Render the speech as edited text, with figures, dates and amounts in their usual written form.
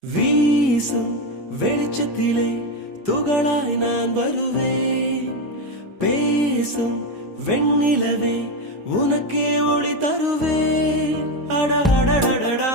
வீசும் வெளிச்சத்திலே துகளாய் நான் வருவேன். பேசும் வெண்ணிலவே உனக்கே ஒளி தருவேன். அட அடடடடா